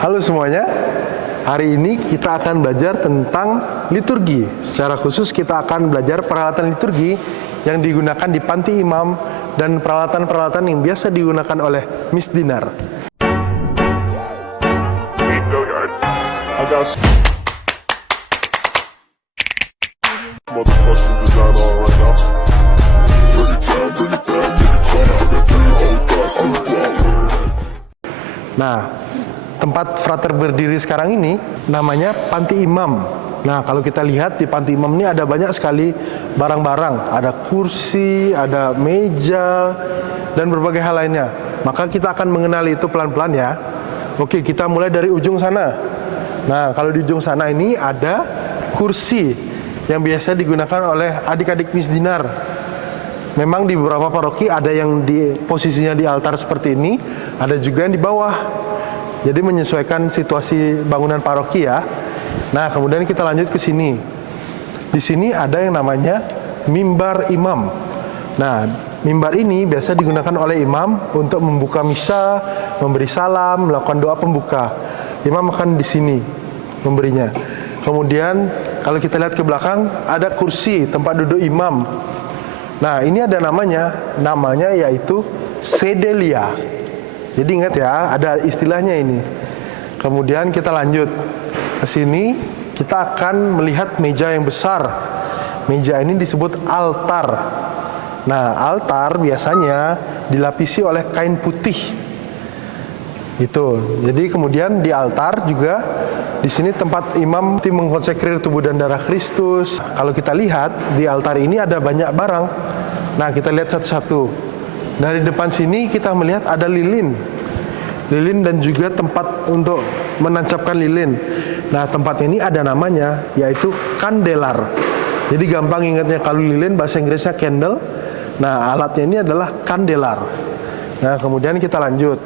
Halo semuanya, hari ini kita akan belajar tentang liturgi. Secara khusus kita akan belajar peralatan liturgi yang digunakan di panti imam dan peralatan-peralatan yang biasa digunakan oleh Miss Dinar. Nah, tempat frater berdiri sekarang ini namanya panti imam. Nah, kalau kita lihat di panti imam ini ada banyak sekali barang-barang. Ada kursi, ada meja, dan berbagai hal lainnya. Maka kita akan mengenali itu pelan-pelan ya. Oke, kita mulai dari ujung sana. Nah, kalau di ujung sana ini ada kursi yang biasa digunakan oleh adik-adik Miss Dinar. Memang di beberapa paroki ada yang di posisinya di altar seperti ini, ada juga yang di bawah. Jadi menyesuaikan situasi bangunan paroki ya. Nah, kemudian kita lanjut ke sini. Di sini ada yang namanya mimbar imam. Nah, mimbar ini biasa digunakan oleh imam untuk membuka misa, memberi salam, melakukan doa pembuka. Imam akan di sini memberinya. Kemudian kalau kita lihat ke belakang ada kursi tempat duduk imam. Nah, ini ada namanya yaitu sedelia. Jadi ingat ya, ada istilahnya ini. Kemudian kita lanjut ke sini, kita akan melihat meja yang besar. Meja ini disebut altar. Nah, altar biasanya dilapisi oleh kain putih. Itu. Jadi kemudian di altar juga di sini tempat imam mengkonsekrir tubuh dan darah Kristus. Kalau kita lihat di altar ini ada banyak barang. Nah, kita lihat satu-satu. Dari depan sini kita melihat ada lilin dan juga tempat untuk menancapkan lilin. Nah, tempat ini ada namanya yaitu kandelar. Jadi gampang ingatnya, kalau lilin bahasa Inggrisnya candle. Nah, alatnya ini adalah kandelar. Nah, kemudian kita lanjut.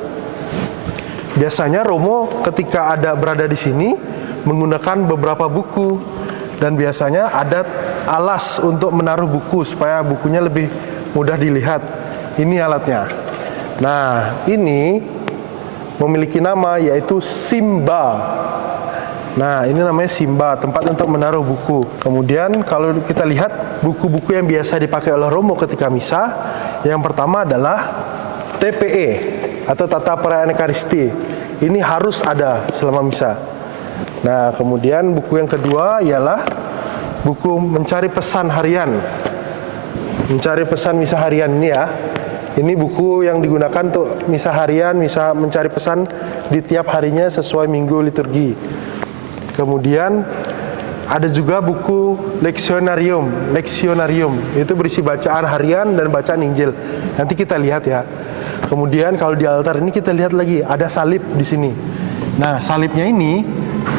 Biasanya Romo ketika berada di sini menggunakan beberapa buku, dan biasanya ada alas untuk menaruh buku supaya bukunya lebih mudah dilihat. Ini alatnya. Nah, ini memiliki nama yaitu simba. Nah, ini namanya simba, tempat untuk menaruh buku. Kemudian kalau kita lihat buku-buku yang biasa dipakai oleh Romo ketika misa, yang pertama adalah TPE atau Tata Perayaan Ekaristi. Ini harus ada selama misa. Nah, kemudian buku yang kedua ialah buku mencari pesan harian. Mencari pesan misa harian ini ya. Ini buku yang digunakan untuk misa harian, misa mencari pesan di tiap harinya sesuai minggu liturgi. Kemudian ada juga buku leksionarium. Leksionarium itu berisi bacaan harian dan bacaan Injil. Nanti kita lihat ya. Kemudian kalau di altar ini kita lihat lagi ada salib di sini. Nah, salibnya ini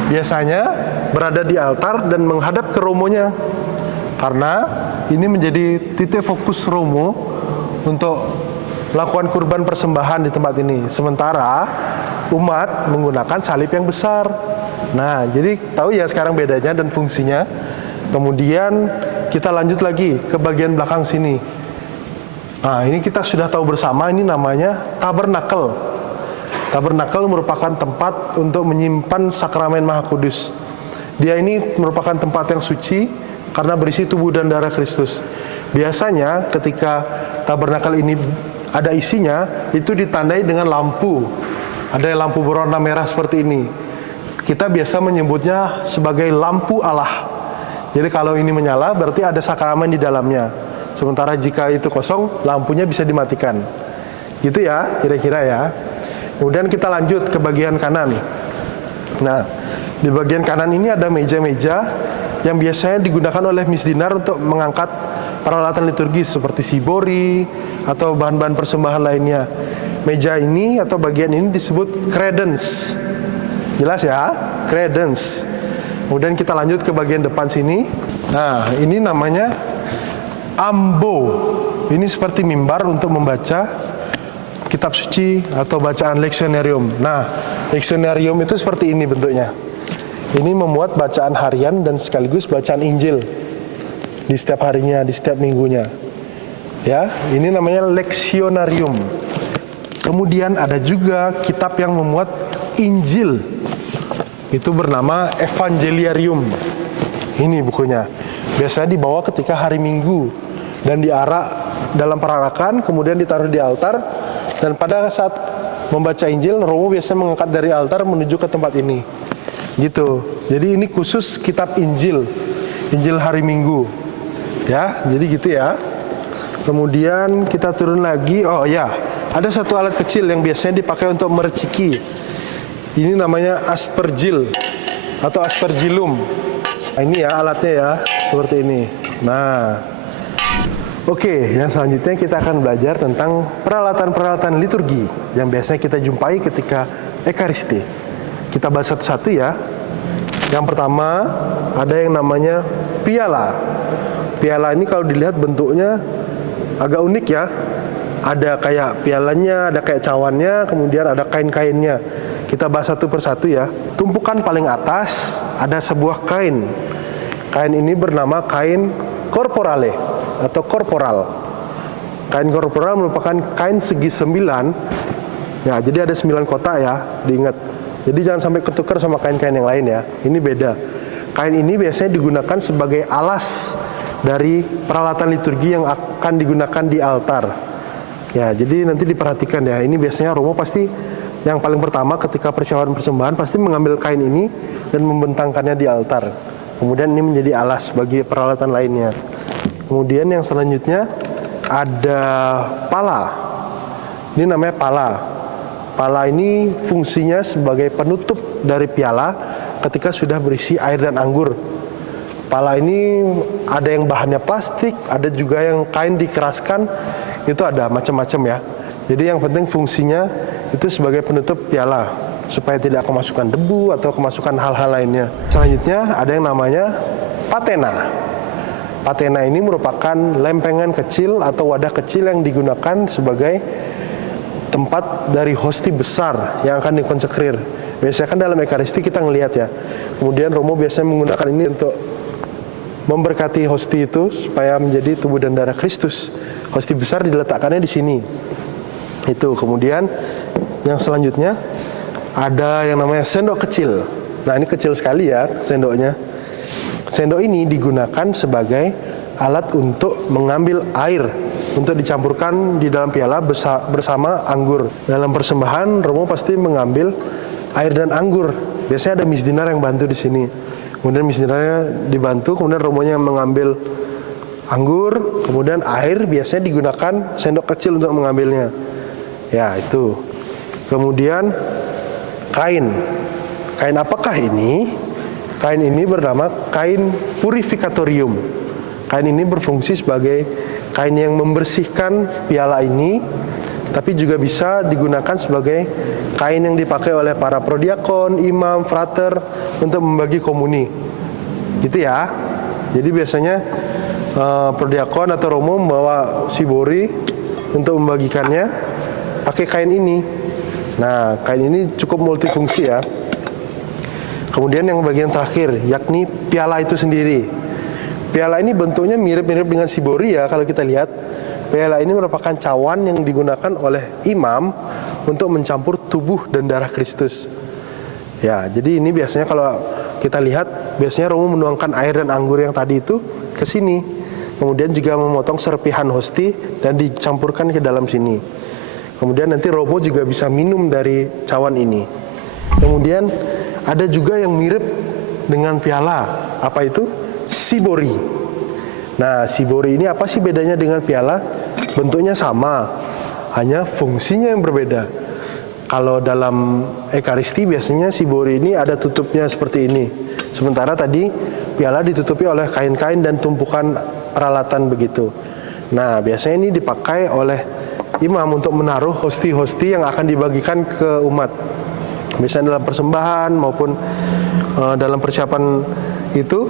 biasanya berada di altar dan menghadap ke romonya. Karena ini menjadi titik fokus Romo untuk melakukan kurban persembahan di tempat ini. Sementara umat menggunakan salib yang besar. Nah, jadi tahu ya sekarang bedanya dan fungsinya. Kemudian kita lanjut lagi ke bagian belakang sini. Nah, ini kita sudah tahu bersama, ini namanya tabernakel. Tabernakel merupakan tempat untuk menyimpan sakramen Maha Kudus. Dia ini merupakan tempat yang suci karena berisi tubuh dan darah Kristus. Biasanya ketika tabernakel ini ada isinya, itu ditandai dengan lampu. Ada lampu berwarna merah seperti ini. Kita biasa menyebutnya sebagai lampu Allah. Jadi kalau ini menyala berarti ada sakramen di dalamnya. Sementara jika itu kosong, lampunya bisa dimatikan. Gitu ya, kira-kira ya. Kemudian kita lanjut ke bagian kanan. Nah, di bagian kanan ini ada meja-meja yang biasanya digunakan oleh Miss Dinar untuk mengangkat peralatan liturgi seperti sibori atau bahan-bahan persembahan lainnya. Meja ini atau bagian ini disebut credence. Jelas ya, credence. Kemudian kita lanjut ke bagian depan sini. Nah, ini namanya ambo. Ini seperti mimbar untuk membaca kitab suci atau bacaan leksionarium. Nah, leksionarium itu seperti ini bentuknya. Ini memuat bacaan harian dan sekaligus bacaan Injil di setiap harinya, di setiap minggunya. Ya, ini namanya leksionarium. Kemudian ada juga kitab yang memuat Injil. Itu bernama Evangeliarium. Ini bukunya. Biasanya dibawa ketika hari Minggu dan diarak dalam perarakan, kemudian ditaruh di altar. Dan pada saat membaca Injil, Romo biasanya mengangkat dari altar menuju ke tempat ini. Gitu. Jadi ini khusus kitab Injil, Injil hari Minggu. Ya, jadi gitu ya. Kemudian kita turun lagi. Oh ya, ada satu alat kecil yang biasanya dipakai untuk mereciki. Ini namanya aspergil atau aspergillum. Nah, ini ya alatnya ya, seperti ini. Nah, oke, yang selanjutnya kita akan belajar tentang peralatan-peralatan liturgi yang biasanya kita jumpai ketika Ekaristi. Kita bahas satu-satu ya. Yang pertama, ada yang namanya piala. Piala ini kalau dilihat bentuknya agak unik ya. Ada kayak pialanya, ada kayak cawannya, kemudian ada kain-kainnya. Kita bahas satu persatu ya. Tumpukan paling atas ada sebuah kain. Kain ini bernama kain corporale atau korporal. Kain korporal merupakan kain segi 9. Ya, jadi ada 9 kotak ya, diingat. Jadi jangan sampai ketukar sama kain-kain yang lain ya. Ini beda. Kain ini biasanya digunakan sebagai alas dari peralatan liturgi yang akan digunakan di altar. Ya, jadi nanti diperhatikan ya. Ini biasanya Romo pasti yang paling pertama ketika persembahan pasti mengambil kain ini dan membentangkannya di altar. Kemudian ini menjadi alas bagi peralatan lainnya. Kemudian yang selanjutnya ada pala. Ini namanya pala. Pala ini fungsinya sebagai penutup dari piala ketika sudah berisi air dan anggur. Pala ini ada yang bahannya plastik, ada juga yang kain dikeraskan, itu ada macam-macam ya. Jadi yang penting fungsinya itu sebagai penutup piala supaya tidak kemasukan debu atau kemasukan hal-hal lainnya. Selanjutnya ada yang namanya patena. Patena ini merupakan lempengan kecil atau wadah kecil yang digunakan sebagai tempat dari hosti besar yang akan dikonsekrir. Biasanya kan dalam Ekaristi kita ngelihat ya. Kemudian Romo biasanya menggunakan ini untuk memberkati hosti itu supaya menjadi tubuh dan darah Kristus. Hosti besar diletakkannya di sini. Itu. Kemudian yang selanjutnya ada yang namanya sendok kecil. Nah, ini kecil sekali ya sendoknya. Sendok ini digunakan sebagai alat untuk mengambil air untuk dicampurkan di dalam piala bersama anggur. Dalam persembahan Romo pasti mengambil air dan anggur. Biasanya ada misdinar yang bantu di sini. Kemudian misdinarnya dibantu, kemudian Romonya mengambil anggur, kemudian air biasanya digunakan sendok kecil untuk mengambilnya. Ya, itu. Kemudian kain. Kain apakah ini? Kain ini bernama kain purificatorium. Kain ini berfungsi sebagai kain yang membersihkan piala ini, tapi juga bisa digunakan sebagai kain yang dipakai oleh para prodiakon, imam, frater untuk membagi komuni. Gitu ya. Jadi biasanya prodiakon atau Romo membawa sibori untuk membagikannya pakai kain ini. Nah, kain ini cukup multifungsi ya. Kemudian yang bagian terakhir, yakni piala itu sendiri. Piala ini bentuknya mirip-mirip dengan sibori ya kalau kita lihat. Piala ini merupakan cawan yang digunakan oleh imam untuk mencampur tubuh dan darah Kristus. Ya, jadi ini biasanya kalau kita lihat, biasanya Romo menuangkan air dan anggur yang tadi itu ke sini. Kemudian juga memotong serpihan hosti dan dicampurkan ke dalam sini. Kemudian nanti Romo juga bisa minum dari cawan ini. Kemudian ada juga yang mirip dengan piala. Apa itu? Sibori. Nah, sibori ini apa sih bedanya dengan piala? Bentuknya sama, hanya fungsinya yang berbeda. Kalau dalam Ekaristi biasanya sibori ini ada tutupnya seperti ini. Sementara tadi piala ditutupi oleh kain-kain dan tumpukan peralatan begitu. Nah, biasanya ini dipakai oleh imam untuk menaruh hosti-hosti yang akan dibagikan ke umat. Misalnya dalam persembahan maupun dalam persiapan itu,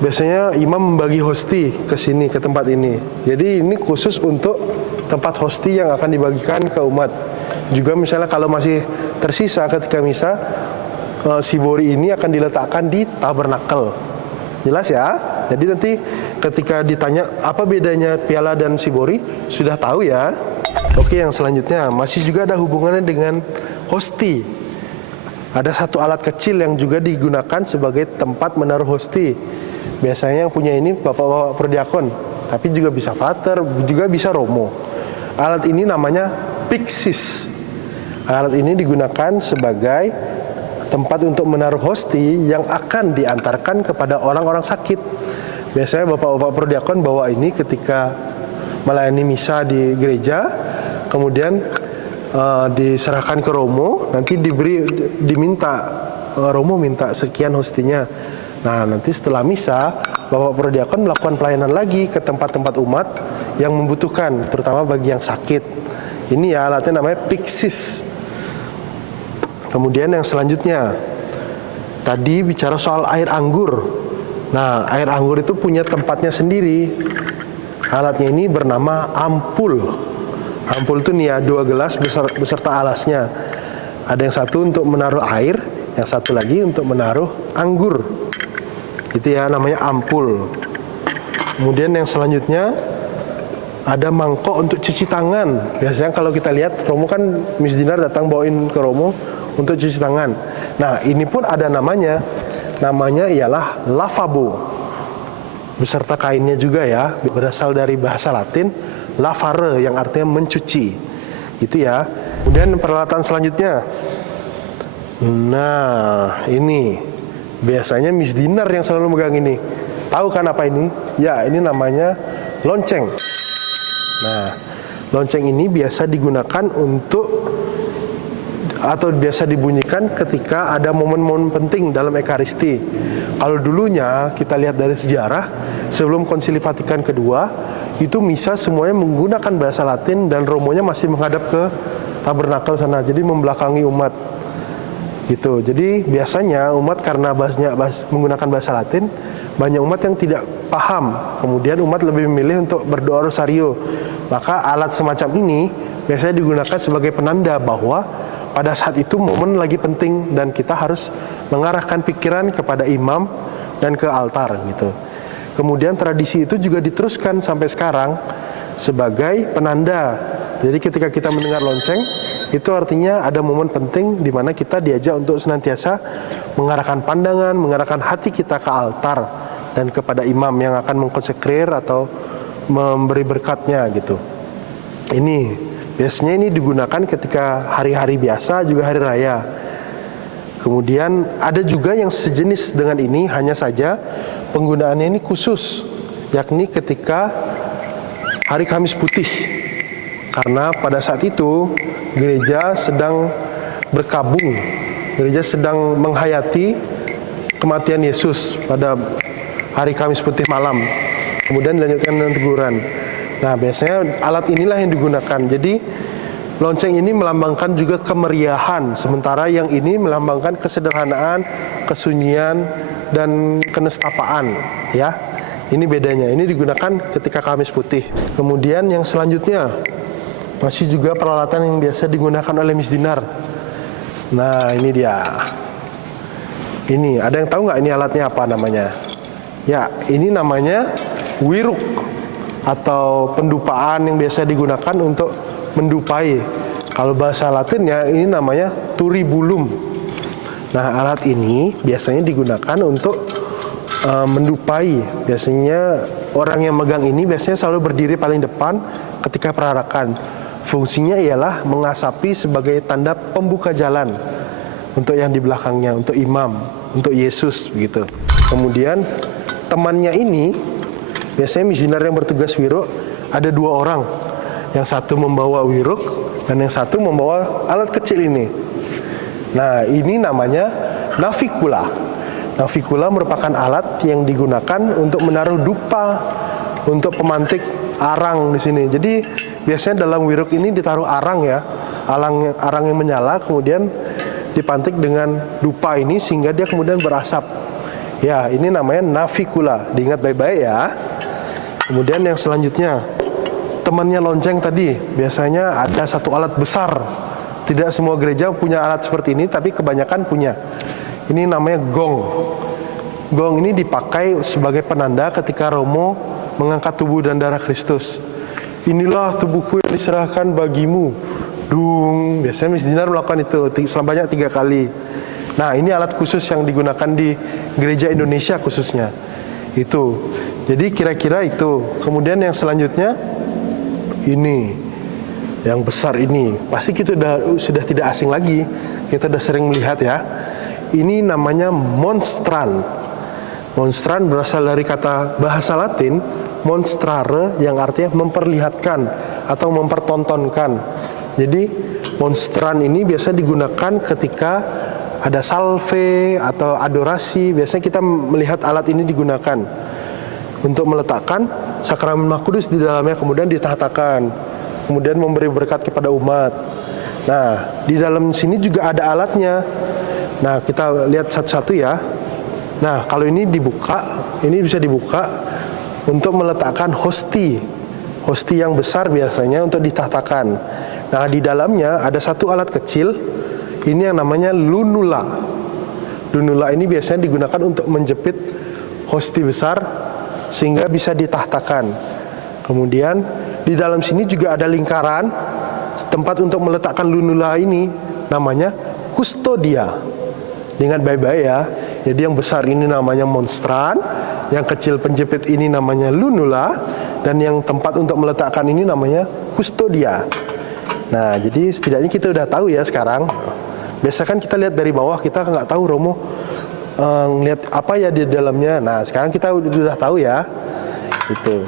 biasanya imam membagi hosti ke sini, ke tempat ini. Jadi ini khusus untuk tempat hosti yang akan dibagikan ke umat. Juga misalnya kalau masih tersisa ketika misa, sibori ini akan diletakkan di tabernakel. Jelas ya? Jadi nanti ketika ditanya apa bedanya piala dan sibori, sudah tahu ya. Oke, yang selanjutnya masih juga ada hubungannya dengan hosti. Ada satu alat kecil yang juga digunakan sebagai tempat menaruh hosti. Biasanya yang punya ini bapak-bapak perdiakon, tapi juga bisa frater, juga bisa romo. Alat ini namanya pyxis. Alat ini digunakan sebagai tempat untuk menaruh hosti yang akan diantarkan kepada orang-orang sakit. Biasanya bapak-bapak perdiakon bawa ini ketika melayani misa di gereja, kemudian diserahkan ke romo, nanti romo minta sekian hostinya. Nah, nanti setelah misa, bapak perdiakon melakukan pelayanan lagi ke tempat-tempat umat yang membutuhkan, terutama bagi yang sakit. Ini ya alatnya namanya pyxis. Kemudian yang selanjutnya, tadi bicara soal air anggur. Nah, air anggur itu punya tempatnya sendiri. Alatnya ini bernama ampul. Ampul itu nih ya, 2 gelas beserta alasnya. Ada yang satu untuk menaruh air, yang satu lagi untuk menaruh anggur. Itu ya namanya ampul. Kemudian yang selanjutnya ada mangkok untuk cuci tangan. Biasanya kalau kita lihat romo kan Miss Dinar datang bawain ke romo untuk cuci tangan. Nah, ini pun ada namanya. Namanya ialah lavabo. Beserta kainnya juga ya, berasal dari bahasa Latin lavare yang artinya mencuci. Gitu ya. Kemudian peralatan selanjutnya. Nah, ini biasanya Miss Dinar yang selalu megang ini. Tahu kan apa ini? Ya, ini namanya lonceng. Nah, lonceng ini biasa digunakan atau biasa dibunyikan ketika ada momen-momen penting dalam Ekaristi. Kalau dulunya kita lihat dari sejarah, sebelum Konsili Vatikan kedua, itu misa semuanya menggunakan bahasa Latin dan romonya masih menghadap ke tabernakel sana, jadi membelakangi umat. Gitu. Jadi biasanya umat karena menggunakan bahasa Latin, banyak umat yang tidak paham. Kemudian umat lebih memilih untuk berdoa rosario. Maka alat semacam ini biasanya digunakan sebagai penanda bahwa pada saat itu momen lagi penting dan kita harus mengarahkan pikiran kepada imam dan ke altar gitu. Kemudian tradisi itu juga diteruskan sampai sekarang sebagai penanda. Jadi ketika kita mendengar lonceng, itu artinya ada momen penting di mana kita diajak untuk senantiasa mengarahkan pandangan, mengarahkan hati kita ke altar dan kepada imam yang akan mengkonsekrir atau memberi berkatnya gitu. Ini biasanya ini digunakan ketika hari-hari biasa juga hari raya. Kemudian ada juga yang sejenis dengan ini, hanya saja penggunaannya ini khusus, yakni ketika hari Kamis Putih. Karena pada saat itu gereja sedang berkabung, gereja sedang menghayati kematian Yesus pada hari Kamis Putih malam. Kemudian dilanjutkan dengan teguran. Nah, biasanya alat inilah yang digunakan. Jadi lonceng ini melambangkan juga kemeriahan, sementara yang ini melambangkan kesederhanaan, kesunyian, dan kenestapaan. Ya, ini bedanya. Ini digunakan ketika Kamis Putih. Kemudian yang selanjutnya masih juga peralatan yang biasa digunakan oleh Miss Dinar. Nah, ini dia. Ini ada yang tahu nggak ini alatnya apa namanya? Ya, ini namanya wiruk atau pendupaan yang biasa digunakan untuk mendupai. Kalau bahasa Latinnya ini namanya turibulum. Nah, alat ini biasanya digunakan untuk mendupai. Biasanya orang yang megang ini biasanya selalu berdiri paling depan ketika perarakan. Fungsinya ialah mengasapi sebagai tanda pembuka jalan untuk yang di belakangnya, untuk imam, untuk Yesus begitu. Kemudian temannya ini biasanya misioner yang bertugas wiruk ada 2 orang. Yang satu membawa wiruk dan yang satu membawa alat kecil ini. Nah, ini namanya navikula. Navikula merupakan alat yang digunakan untuk menaruh dupa, untuk pemantik arang di sini. Jadi biasanya dalam wiruk ini ditaruh arang ya, arang yang menyala, kemudian dipantik dengan dupa ini sehingga dia kemudian berasap. Ya, ini namanya navikula. Diingat baik-baik ya. Kemudian yang selanjutnya, temannya lonceng tadi, biasanya ada satu alat besar. Tidak semua gereja punya alat seperti ini, tapi kebanyakan punya. Ini namanya gong. Gong ini dipakai sebagai penanda ketika romo mengangkat tubuh dan darah Kristus. Inilah tubuhku yang diserahkan bagimu. Dung. Biasanya Miss Dinar melakukan itu sebanyak 3 kali. Nah, ini alat khusus yang digunakan di gereja Indonesia khususnya. Itu. Jadi kira-kira itu. Kemudian yang selanjutnya ini, yang besar ini. Pasti kita sudah tidak asing lagi. Kita sudah sering melihat ya. Ini namanya monstran. Monstran berasal dari kata bahasa Latin monstrare, yang artinya memperlihatkan atau mempertontonkan. Jadi monstran ini biasa digunakan ketika ada salve atau adorasi. Biasanya kita melihat alat ini digunakan untuk meletakkan sakramen Maha Kudus di dalamnya, kemudian ditahtakan, kemudian memberi berkat kepada umat. Nah, di dalam sini juga ada alatnya. Nah, kita lihat satu-satu ya. Nah, kalau ini dibuka, ini bisa dibuka untuk meletakkan hosti yang besar biasanya untuk ditahtakan. Nah, di dalamnya ada satu alat kecil, ini yang namanya lunula. Lunula ini biasanya digunakan untuk menjepit hosti besar sehingga bisa ditahtakan. Kemudian di dalam sini juga ada lingkaran, tempat untuk meletakkan lunula ini namanya kustodia. Dengan baik-baik ya. Jadi yang besar ini namanya monstran, yang kecil penjepit ini namanya lunula, dan yang tempat untuk meletakkan ini namanya kustodia. Nah, jadi setidaknya kita udah tahu ya sekarang. Biasa kan kita lihat dari bawah, kita nggak tahu Romo ngelihat apa ya di dalamnya. Nah, sekarang kita udah tahu ya. Itu.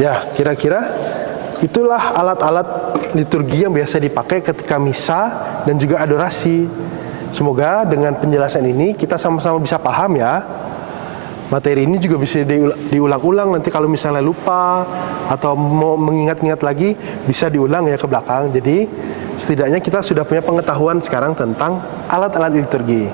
Ya, kira-kira itulah alat-alat liturgi yang biasa dipakai ketika misa dan juga adorasi. Semoga dengan penjelasan ini kita sama-sama bisa paham ya. Materi ini juga bisa diulang-ulang, nanti kalau misalnya lupa atau mau mengingat-ingat lagi bisa diulang ya ke belakang. Jadi setidaknya kita sudah punya pengetahuan sekarang tentang alat-alat liturgi.